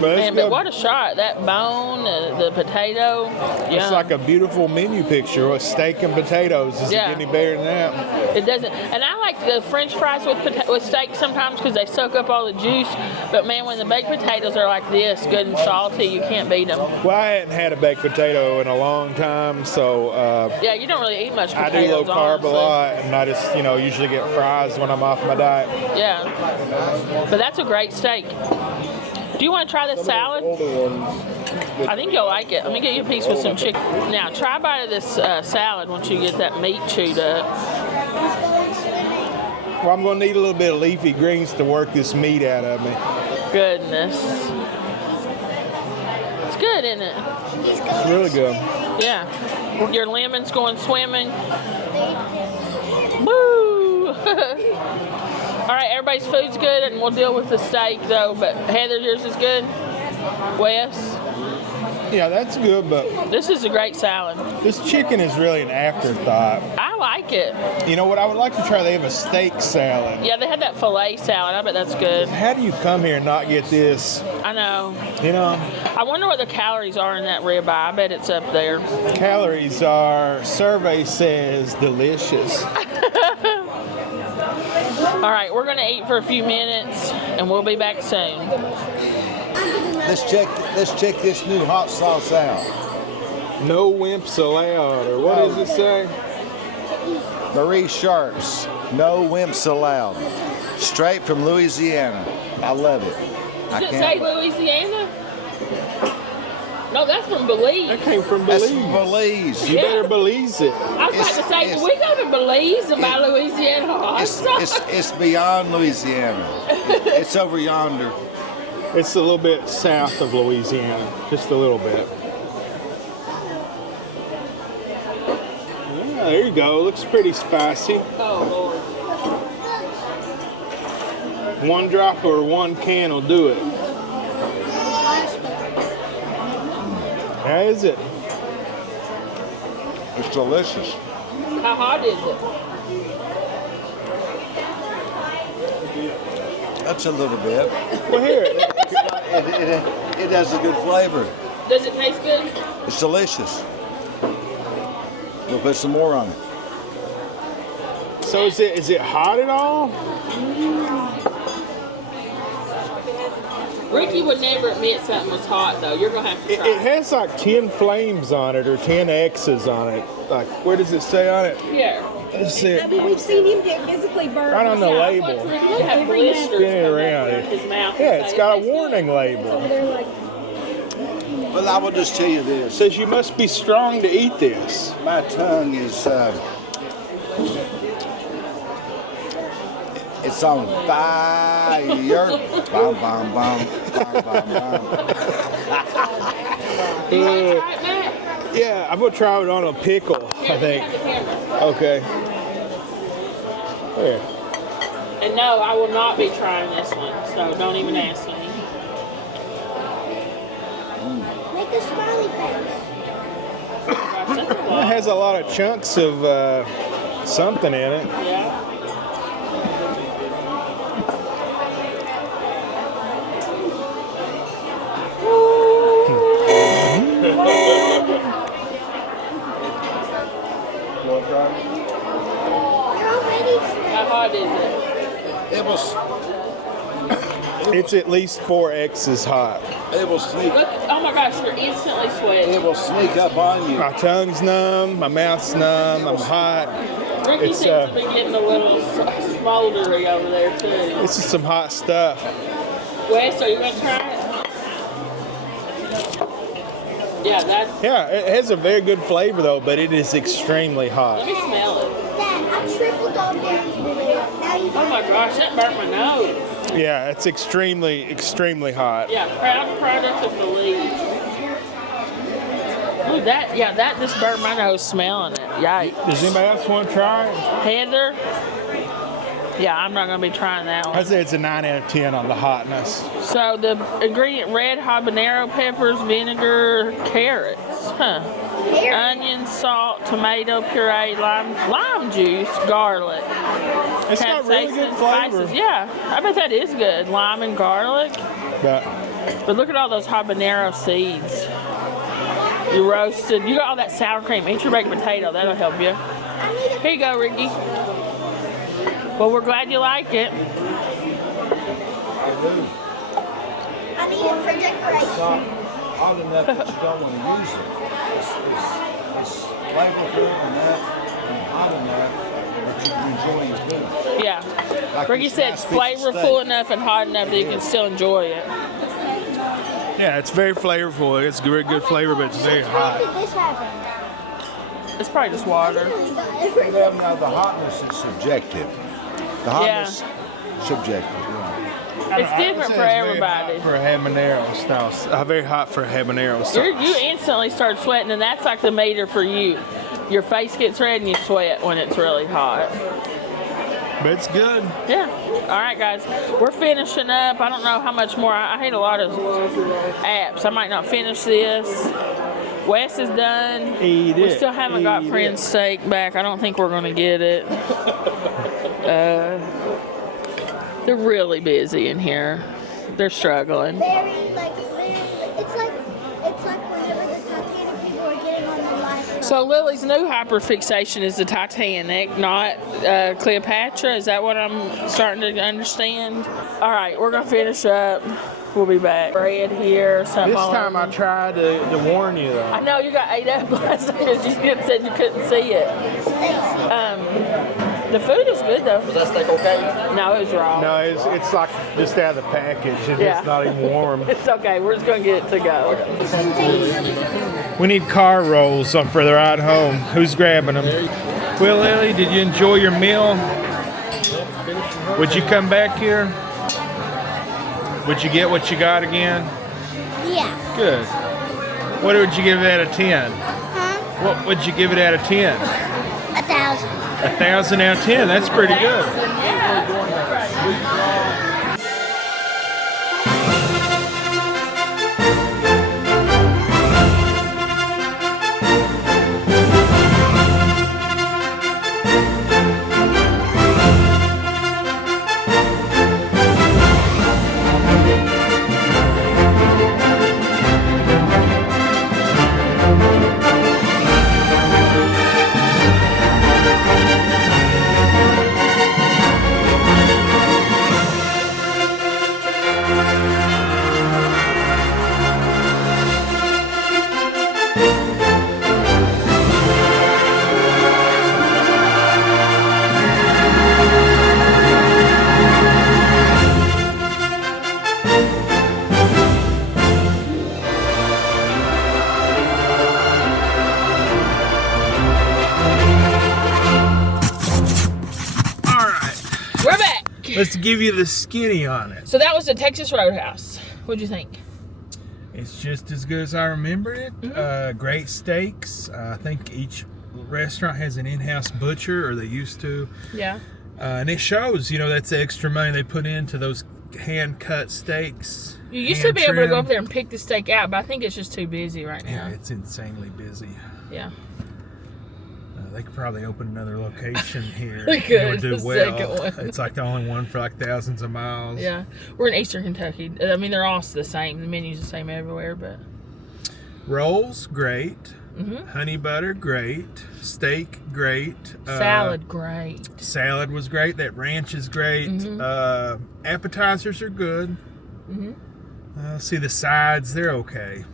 But it's Man, good. but what a shot. That bone, the potato. It's Yum. like a beautiful menu picture with steak and potatoes. Does it Yeah. get any better than that? It doesn't. And I like the French fries with steak sometimes because they soak up all the juice. But man, when the baked potatoes are like this, good and salty, you can't beat them. Well, I hadn't had a baked potato in a long time, so Yeah, you don't really eat much I potatoes. do low carb honestly. a lot, and I just, usually get fries when I'm off my diet. Yeah. But that's a great steak. Do you want to try this salad? Older ones. I think you'll like it. Let me get you a piece with some chicken. Now, try a bite of this salad once you get that meat chewed up. He's going swimming. Well, I'm going to need a little bit of leafy greens to work this meat out of me. Goodness. It's good, isn't it? He's going It's really good. swimming. Yeah. Your lemon's going swimming. They did. Woo! All right, everybody's food's good, and we'll deal with the steak, though. But Heather, yours is good? Wes? Yeah, that's good, but This is a great salad. this chicken is really an afterthought. I like it. You know what I would like to try? They have a steak salad. Yeah, they had that filet salad. I bet that's good. How do you come here and not get this? I know. I wonder what the calories are in that ribeye. I bet it's up there. Calories are, survey says, delicious. All right, we're going to eat for a few minutes, and we'll be back soon. Let's check this new hot sauce out. No wimps allowed, or what does it say? Marie Sharp's, no wimps allowed. Straight from Louisiana. I love it. I Does it say can't. Louisiana? No, that's from Belize. That came from That's Belize. from Belize. You better Belize it. I was about to say, It's- do we go to Belize and buy Louisiana hot sauce? It's beyond Louisiana. It's over yonder. It's a little bit south of Louisiana, just a little bit. Yeah, there you go. Looks pretty spicy. Oh, Lord. One drop or one can will do it. How is it? It's delicious. How hot is it? That's a little bit. Well, here. It has a good flavor. Does it taste good? It's delicious. We'll put some more on it. So is it hot at all? Ricky would never admit something was hot, though. You're going to have to It try. has like 10 flames on it or 10 X's on it. Like, where does it say on it? Here. Let's see it. I mean, we've seen him get physically burned. Right on the myself. label. Watch Ricky have blisters Spin it come around. up his mouth. Yeah, and it's say, got a "It tastes warning Over label. there, like, But I will just tell you It this. says you must be strong to eat this. My tongue is it's on fire. Bum, bum, bum, bum, bum, bum. good." You want to try it, Matt? Yeah, I'm gonna try it on a pickle, Here, I think. have the camera. Okay. There. And no, I will not be trying this one, so don't even ask me. Make a smiley face. Gosh, that's a It lot. has a lot of chunks of something in it. Yeah. How hot is it? It was. It's at least 4x as hot. It will sneak. Look, oh my gosh, you're instantly sweating. It will sneak up on you. My tongue's numb, my mouth's numb, I'm hot. Ricky It's, seems to be getting a little smoldery over there too. This is some hot stuff. Wes, are you gonna try it? Yeah, that's. Yeah, it has a very good flavor though, but it is extremely Let hot. me smell it. Dad, I tripled all berries with it. Now you Oh my gosh, that burnt my nose. Yeah, it's extremely, extremely hot. Yeah, proud product of the league. Ooh, that just burnt my nose smelling it. Yikes. Does anybody else want to try it? Heather? Yeah, I'm not gonna be trying that one. I'd say it's a 9 out of 10 on the hotness. So the ingredient: red habanero peppers, vinegar, carrots, onion, salt, tomato puree, lime juice, garlic. It's got really good capsaicin, flavor. spices. Yeah, I bet that is good. Lime and garlic. But But look at all those habanero seeds. You roasted. You got all that sour cream. Eat your baked potato. That'll help you. Here you go, Ricky. Well, we're glad you like it. I need it for decoration. Hot enough that you don't want to use it. It's flavorful enough and hot enough that you can enjoy it too. Yeah. Like Ricky this said nice it's piece of flavorful steak. enough and hot enough that you can still enjoy it. yeah, it's very flavorful. It's very good flavor, but it's very When hot. did this happen? It's probably just water. Well, now the hotness is subjective. The hotness, subjective. Yeah. It's different for everybody. For a habanero style. Very hot for a habanero style. You instantly start sweating, and that's like the meter for you. Your face gets red and you sweat when it's really hot. But it's good. Yeah. All right, guys. We're finishing up. I don't know how much more. I hate a lot of apps. I might not finish this. Wes is done. Eat We it. still haven't got Eat Friend's steak back. I don't think we're going to get it. They're really busy in here. They're struggling. Very, it's like whenever the Titanic people are getting on the lifeboat. So Lily's new hyperfixation is the Titanic, not Cleopatra. Is that what I'm starting to understand? All right, we're going to finish up. We'll be back. Bread here, something This all time I over. tried to warn you though. I know you got ate up last time because you said you couldn't see it. The food is good though. Was that steak okay? No, it was raw. No, it's like just out of the package and Yeah. it's not even warm. It's okay. We're just going to get it to go. We need car rolls for the ride home. Who's grabbing them? Well, Lily, did you enjoy your meal? Would you come back here? Would you get what you got again? Yeah. Good. What would you give it out of 10? Huh? What would you give it out of 10? 1,000. 1,000 out of 10. That's pretty good. We're back. Let's give you the skinny on it. So that was the Texas Roadhouse. What'd you think? It's just as good as I remembered it. Great steaks. I think each restaurant has an in-house butcher, or they used to. Yeah. And it shows, that's the extra money they put into those hand-cut steaks. You used to be able to go hand-trimmed. up there and pick the steak out, but I think it's just too busy right Yeah, now. it's insanely busy. Yeah. They could probably open another location here. They It could, would do the well. second one. It's like the only one for like thousands of miles. Yeah. We're in Eastern Kentucky. I mean, they're all the same. The menu's the same everywhere, but Rolls, great. Honey butter, great. Steak, great. Salad, great. Salad was great. That ranch is great. Appetizers are good. See the sides, they're okay.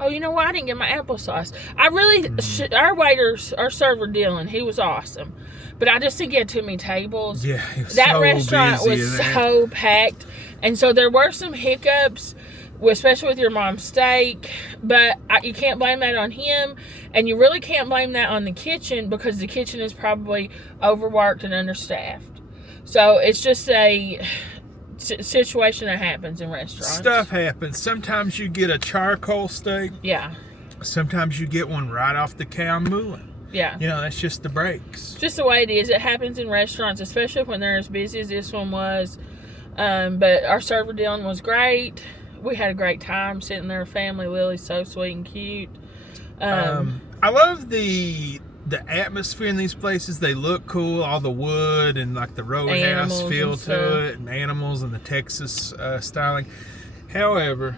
Oh, you know what? I didn't get my applesauce. I really, our server Dylan, he was awesome. But I just didn't get too many tables. Yeah, it was that so restaurant busy was there. so packed. And so there were some hiccups, especially with your mom's steak. But you can't blame that on him. And you really can't blame that on the kitchen because the kitchen is probably overworked and understaffed. So it's just a situation that happens in restaurants. Stuff happens. Sometimes you get a charcoal steak. Yeah. Sometimes you get one right off the cow mooing. Yeah. You know, that's just the breaks. Just the way it is. It happens in restaurants, especially when they're as busy as this one was. But our server Dylan was great. We had a great time sitting there. Family Lily's so sweet and cute. I love the atmosphere in these places. They look cool. All the wood and like the Roadhouse Animals feel and to stuff. it, and animals and the Texas styling. However,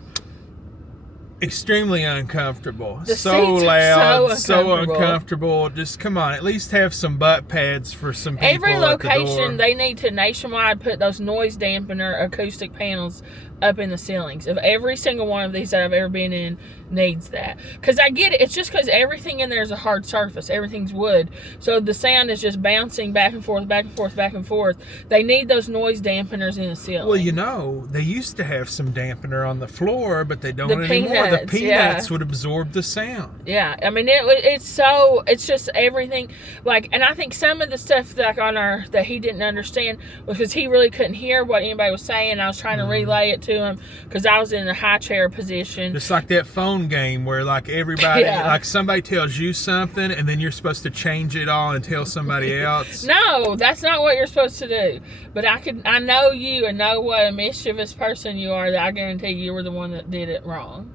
extremely uncomfortable. The So seats are loud, so so uncomfortable. uncomfortable. Just come on, at least have some butt pads for some people. Every at the door. location, they need to nationwide put those noise dampener acoustic panels up in the ceilings of every single one of these that I've ever been in needs that. Because I get it. It's just because everything in there is a hard surface. Everything's wood. So the sound is just bouncing back and forth, back and forth, back and forth. They need those noise dampeners in the ceiling. Well, you know, they used to have some dampener on the floor, but they don't The anymore. The peanuts, peanuts yeah. would absorb the sound. Yeah, I mean it's just everything like, and I think some of the stuff that he didn't understand was because he really couldn't hear what anybody was saying. I was trying to relay it to him because I was in a high chair position. Just like that phone game where like everybody, Yeah. like somebody tells you something and then you're supposed to change it all and tell somebody else. No, that's not what you're supposed to do. But I know you and know what a mischievous person you are. That I guarantee you were the one that did it wrong.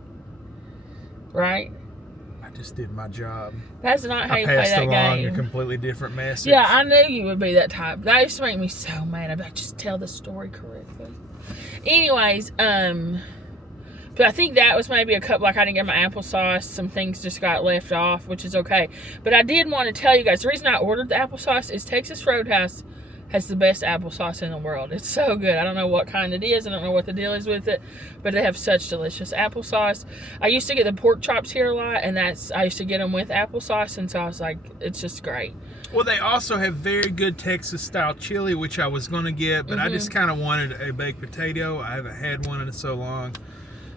Right? I just did my job. That's not how I you play passed that along a game. completely different message. Yeah, I knew you would be that type. That used to make me so mad. I'd be like, just tell the story correctly. Anyways, but I think that was maybe a couple, like I didn't get my applesauce. Some things just got left off, which is okay. But I did want to tell you guys, the reason I ordered the applesauce is Texas Roadhouse has the best applesauce in the world. It's so good. I don't know what kind it is. I don't know what the deal is with it, but they have such delicious applesauce. I used to get the pork chops here a lot, and I used to get them with applesauce, and so I was like, it's just great. Well, they also have very good Texas style chili, which I was going to get, but I just kind of wanted a baked potato. I haven't had one in so long.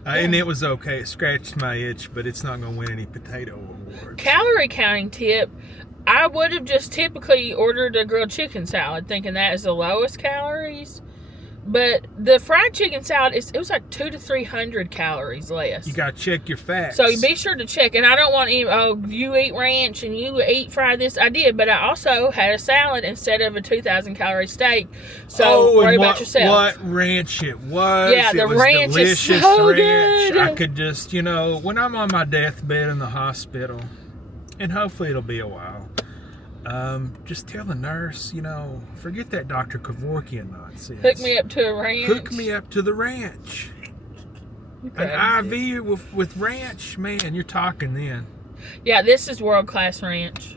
And it was okay. It scratched my itch, but it's not going to win any potato awards. Calorie counting tip, I would have just typically ordered a grilled chicken salad thinking that is the lowest calories. But the fried chicken salad, it was like 200 to 300 calories less. You got to check your facts. So you be sure to check. And I don't want any, you eat ranch and you eat fried this. I did, but I also had a salad instead of a 2,000 calorie steak. So worry about yourself. What ranch it was. Yeah, the it was ranch is delicious so ranch. good. I could just, when I'm on my deathbed in the hospital, and hopefully it'll be a while, just tell the nurse, forget that Dr. Kevorkian nonsense. Hook me up to a ranch. Hook me up to the ranch. An IV with ranch, man, you're talking then. Yeah, this is world-class ranch.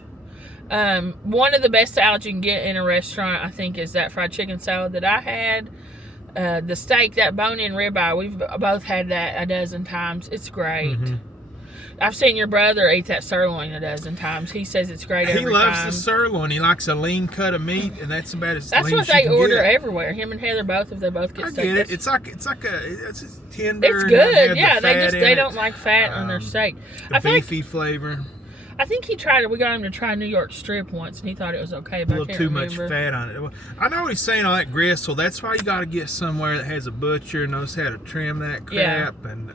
One of the best salads you can get in a restaurant, I think, is that fried chicken salad that I had. The steak, that bone-in ribeye, we've both had that a dozen times. It's great. Mm-hmm. I've seen your brother eat that sirloin a dozen times. He says it's great every time. He loves the sirloin. He likes a lean cut of meat, and that's about as That's lean what as you they can order get. everywhere. Him and Heather both, if they both get I steak. get it. It's tender. It's and good. have the Yeah, fat they in don't it. like fat on their steak. The I feel like beefy flavor. I think he tried it. We got him to try New York strip once, and he thought it was okay. A But I little can't too much remember. fat on it. I know he's saying all that gristle. That's why you got to get somewhere that has a butcher, knows how to trim that Yeah. crap and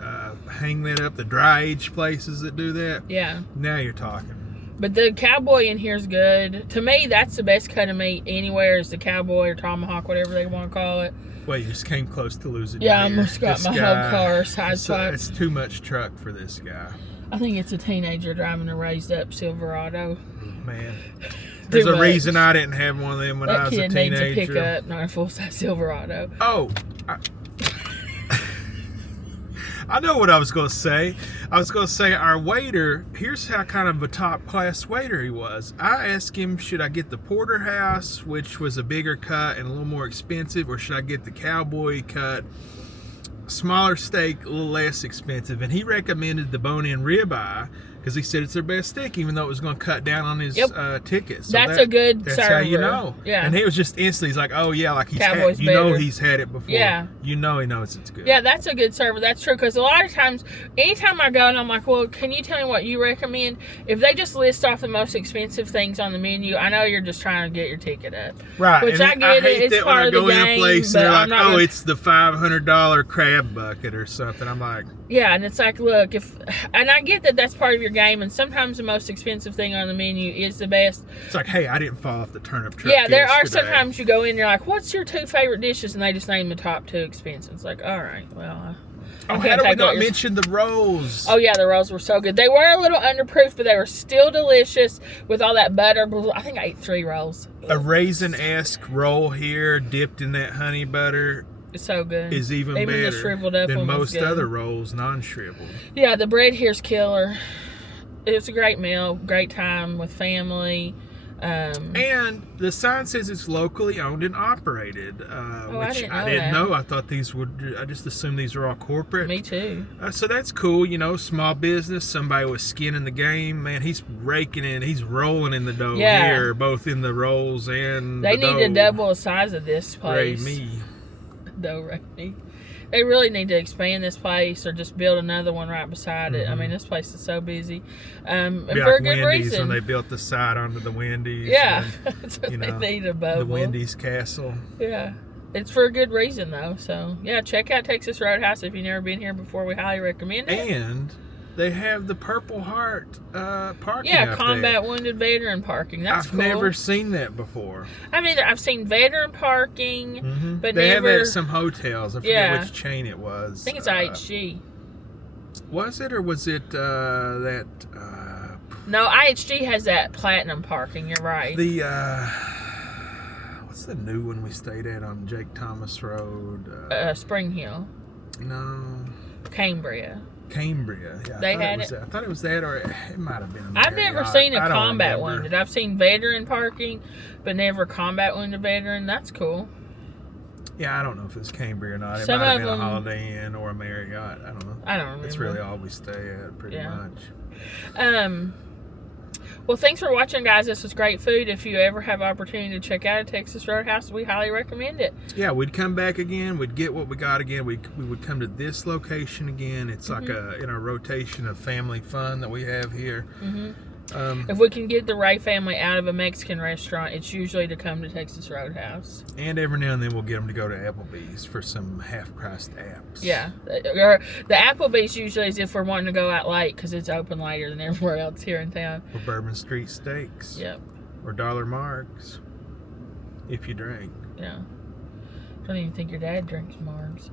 hang that up. The dry age places that do that. Yeah. Now you're talking. But the cowboy in here is good. To me, that's the best cut of meat anywhere is the cowboy or tomahawk, whatever they want to call it. Well, you just came close to losing. Yeah, I your ear. almost got This my whole guy- car sideswiped. It's too much truck for this guy. I think it's a teenager driving a raised up Silverado. Man, there's a much. reason I didn't have one of them when I That was a kid needs teenager. a pickup, not a full-size Silverado. Oh, I know what I was going to say. I was going to say our waiter, here's how kind of a top class waiter he was. I asked him, should I get the porterhouse, which was a bigger cut and a little more expensive, or should I get the cowboy cut, smaller steak, a little less expensive? And he recommended the bone-in ribeye because he said it's their best steak, even though it was going to cut down on his ticket. So that's a good That's server. how you know. Yeah. And he was just instantly, he's like, oh yeah, like Cowboy's you know better. he's had it before. Yeah. You know he knows it's good. Yeah, that's a good server. That's true. Because a lot of times, anytime I go and I'm like, well, can you tell me what you recommend? If they just list off the most expensive things on the menu, I know you're just trying to get your ticket up. Right. Which and I get hate it. It's that when part I of the go in a game. place But and they're I'm like, not oh, gonna- it's the $500 crab bucket or something. I'm like, Yeah, and it's like, look, and I get that that's part of your game, and sometimes the most expensive thing on the menu is the best. it's like, hey, I didn't fall off the turnip truck. Yeah, there are yesterday. sometimes you go in, you're like, what's your 2 favorite dishes? And they just name the top 2 expensive. It's like, all right, well, Oh, I how can't did we take not what you're- mention the rolls? Oh yeah, the rolls were so good. They were a little underproof, but they were still delicious with all that butter. I think I ate 3 rolls. A raisin-esque roll here, dipped in that honey butter, It's so good. is even the better shriveled up than one was most good. other rolls, non-shriveled. Yeah, the bread here's killer. It's a great meal, great time with family. And the sign says it's locally owned and operated, which I didn't know didn't that. know. I thought these would. I just assumed these were all corporate. Me too. So that's cool, you know, small business, somebody with skin in the game. Man, he's raking in, he's rolling in the dough Yeah. here, both in the rolls and They the need to dough. double the size of this Ray place. me. Ray me. They really need to expand this place or just build another one right beside it. I mean, this place is so busy. And Be for a like good Wendy's reason. when they built the side onto the Wendy's. Yeah. and, That's what you they know, need a the bubble. Wendy's castle. Yeah. It's for a good reason, though. So, yeah, check out Texas Roadhouse if you've never been here before. We highly recommend it. And they have the Purple Heart parking Yeah, up combat there. wounded veteran parking. That's I've cool. never seen that before. I mean, I've seen veteran parking, but They have never. that at some hotels. I forget Yeah. which chain it was. I think it's IHG. Was it, or was it that No, IHG has that platinum parking. You're right. the what's the new one we stayed at on Jake Thomas Road? Spring Hill, No, Cambria. Cambria. Yeah, They I thought had it was it. that. I thought it was that, or it might have been. I've never Marriott. seen a I don't combat remember. wounded. I've seen veteran parking, but never combat wounded veteran. That's cool. Yeah, I don't know if it's Cambria or not. It Some might have of been a them- Holiday Inn or a Marriott. I don't know. I don't remember. That's really all we stay at, pretty Yeah. much. Well, thanks for watching, guys. This was great food. If you ever have opportunity to check out a Texas Roadhouse, we highly recommend it. Yeah, we'd come back again. We'd get what we got again. We would come to this location again. It's like in a rotation of family fun that we have here. If we can get the Ray family out of a Mexican restaurant, it's usually to come to Texas Roadhouse. And every now and then we'll get them to go to Applebee's for some half-priced apps. Yeah. Or the Applebee's usually is if we're wanting to go out late because it's open later than everywhere else here in town. Or Bourbon Street Steaks. Yep. Or Dollar Marks. If you drink. Yeah. I don't even think your dad drinks Mars.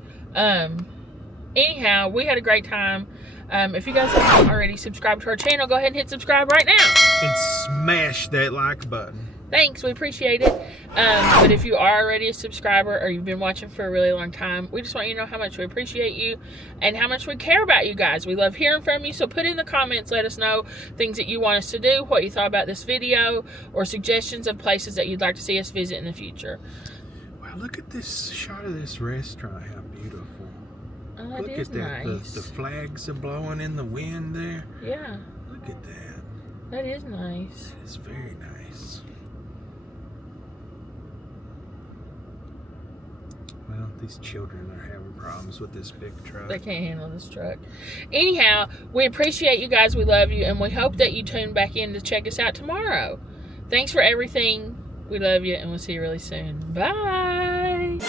Anyhow, we had a great time. If you guys haven't already subscribed to our channel, go ahead and hit subscribe right now. And smash that like button. Thanks, we appreciate it. But if you are already a subscriber or you've been watching for a really long time, we just want you to know how much we appreciate you and how much we care about you guys. We love hearing from you, so put in the comments, let us know things that you want us to do, what you thought about this video, or suggestions of places that you'd like to see us visit in the future. Wow, look at this shot of this restaurant. How beautiful. Oh, that Look is at that. nice. The flags are blowing in the wind there. Yeah, Look at that. that is nice. It's very nice. Well, these children are having problems with this big truck. They can't handle this truck. Anyhow, we appreciate you guys. We love you. And we hope that you tune back in to check us out tomorrow. Thanks for everything. We love you. And we'll see you really soon. Bye.